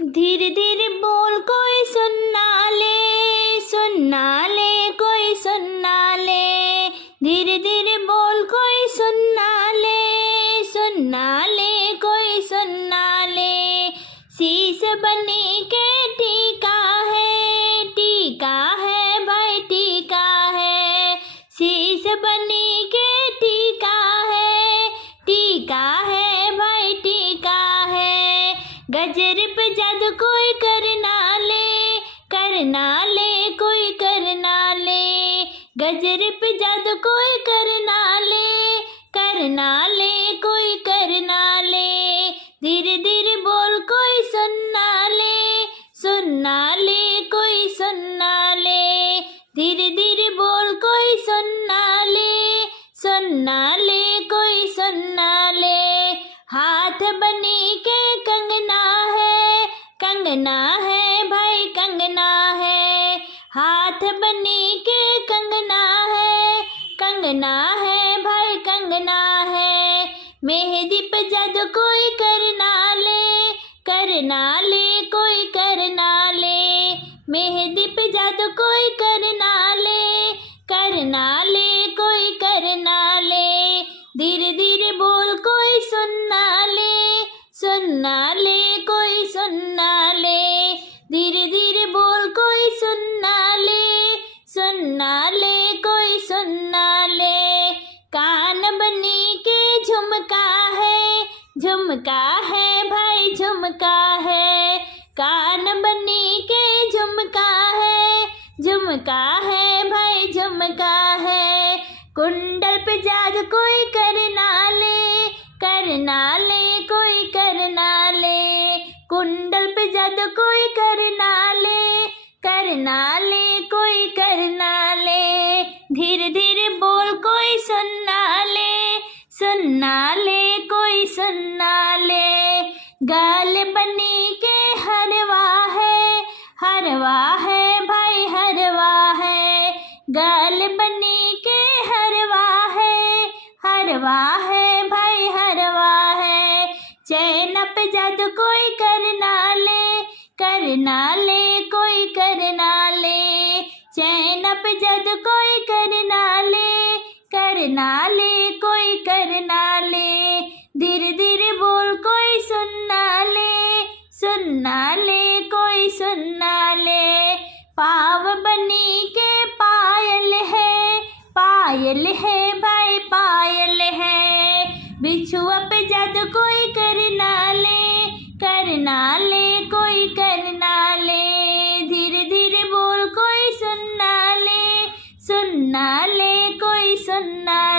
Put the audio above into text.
धीरे धीरे बोल कोई सुनना ले कोई सुनना ले। धीरे धीरे बोल कोई सुनना ले कोई सुनना ले। शीश बनी के टीका है भाई टीका है। शीश बनी के टीका है भाई टीका है। गजर पे जादू कोई करना ले कोई करना ले। गजर पे जादू कोई करना ले कोई करना ले। धीरे धीरे बोल कोई सुनना ले कोई सुनना ले। धीरे धीरे बोल कोई सुनना ले कोई सुनना ले। हाथ बनी के कंगना है भाई कंगना है। हाथ बनी के कंगना है भाई कंगना है। मेहंदी पे जादू कोई करना ले कोई करना ले। मेहंदी पे जादू कोई करना ले कोई करना ले। धीरे धीरे बोल कोई सुनना ले कोई सुनना ले। धीरे धीरे बोल कोई सुनना ले कोई सुनना ले। कान बनी के झुमका है भाई झुमका है। कान बनी के झुमका है भाई झुमका है। कुंडल पे जादू कोई करना ले कोई करना ले। कुंडल पे जादू कोई करना ले कोई करना ले। धीरे धीरे बोल कोई सुनना ले कोई सुनना ले। गाल बनी के हरवा है भाई हरवा है। गाल बनी के हरवा है भाई हरवा है। चैन पे जादू कोई करना ले कोई करना ले। चैन पे जादू कोई करना ले कोई करना ले। धीरे धीरे बोल कोई सुनना ले कोई सुनना ले। पाव बनी के पायल है भाई पायल है। बिछुआ पे जादू कोई करना ले कोई करना ले। धीरे धीरे बोल कोई सुनना ले कोई सुनना